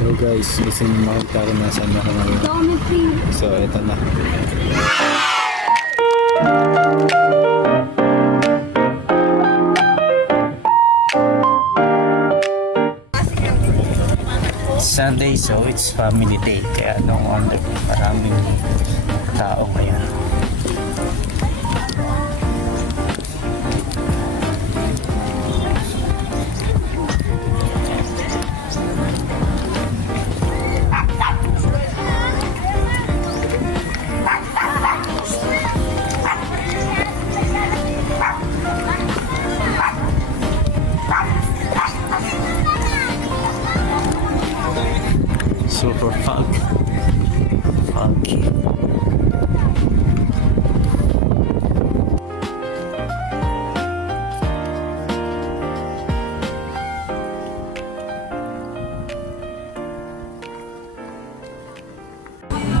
Hello guys, gusto nyo makita ko nasaan ako ngayon. So eto na. Sunday, so it's family day. Kaya no wonder maraming tao ngayon. Super funky.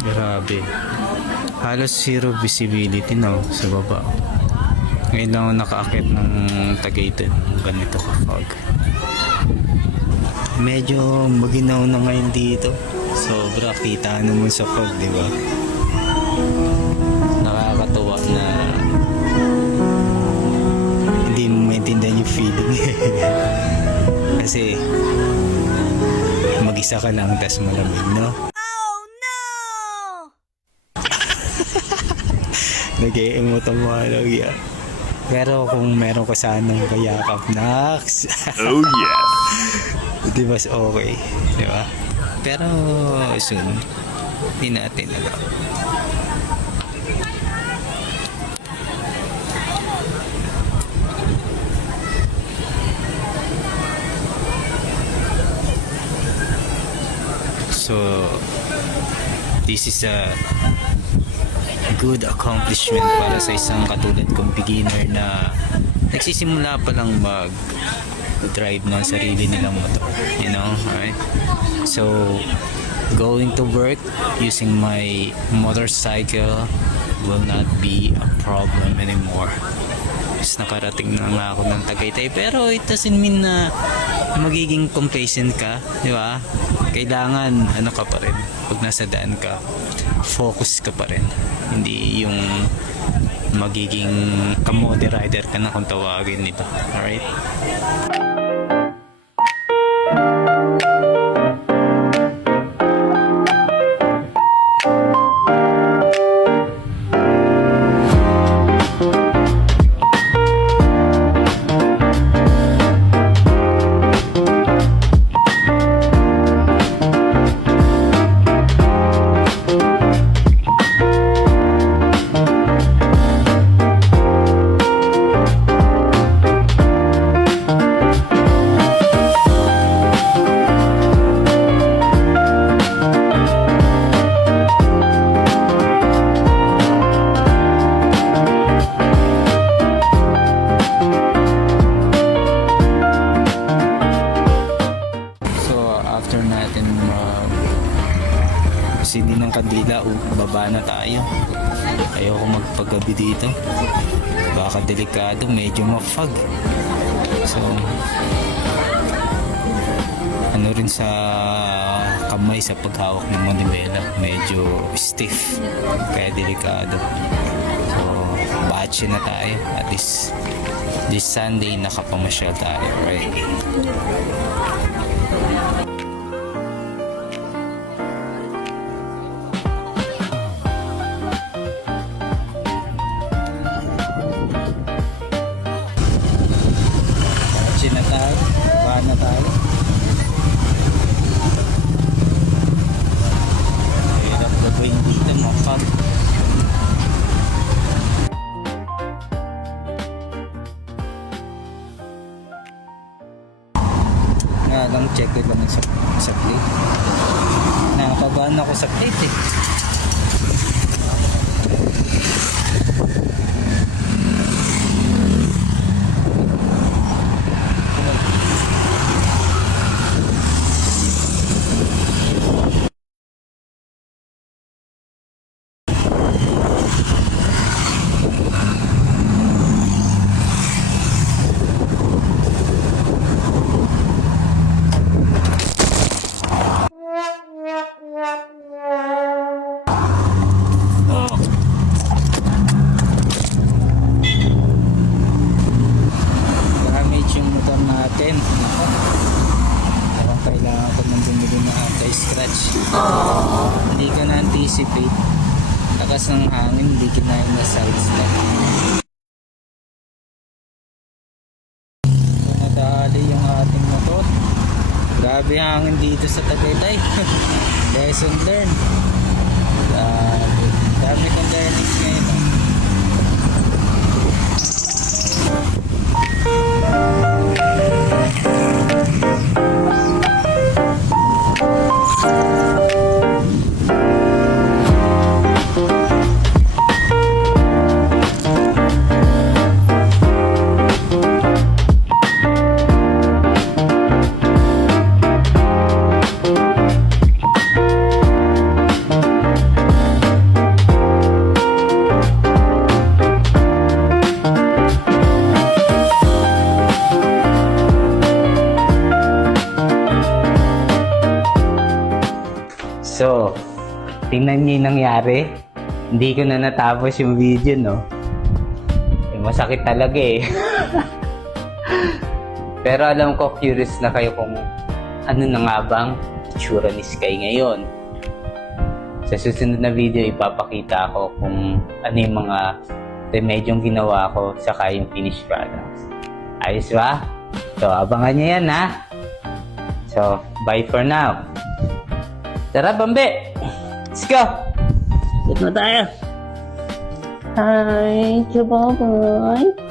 Grabe. Halos zero visibility na sa baba. Ngayon lang ako nakaakit ng Tagaytay. Ganito ka fog. Medyo maginaw na ngayon dito. Sobra kita naman sa fog, di ba? Nakakatuwa na hindi mo maintindihan yung feeling. Kasi mag-isa ka lang tas malamig, no? Oh no! Nag-e-emote ang mga lagya. Pero kung meron ka sanang kayakap, Nax! Oh yes! Di mas okay, di ba? Pero soon, hindi natin alam. So, this is a good accomplishment para sa isang katulad kong beginner na nagsisimula pa lang drive ng sarili nilang motor, you know, right? So going to work using my motorcycle will not be a problem anymore. Mas nakarating na nga ako ng Tagaytay, pero it doesn't mean na magiging complacent ka, di ba? Kailangan ano ka pa rin, pag nasa daan ka, focus ka pa rin, hindi yung magiging kamote rider ka na kung tawagin, di ba? Alright? Sindi ng Kandila, baba na tayo. Ayoko magpagabi dito, baka delikado, medyo ma-fog. So ano rin sa kamay, sa paghawak ng manibela, medyo stiff, kaya delikado. So batche na tayo. At least this Sunday nakapamasyal tayo, right? Na tayo. Hirap gagawin dito, makap. Nga lang, check ko lang sa plate. Nakakabahan ako sa plate eh. scratch. Hindi ka na-anticipate. Takas ng hangin, hindi kinain na side step. So, nadali yung ating motor. Grabe hangin dito sa Tagaytay. Lesson learned. Grabe. Dami kong learnings ngayon. So, tingnan niyo yung nangyari. Hindi ko na natapos yung video, no? Masakit talaga eh. Pero alam ko, curious na kayo kung ano na nga bang itsura ni Sky ngayon. Sa susunod na video, ipapakita ko kung ano yung mga remedyong ginawa ko saka yung finished products. Ayos ba? So, abangan niyo yan, ha? So, bye for now. Tara, Bambi! Let's go! Get na tayo! Hi, bye-bye.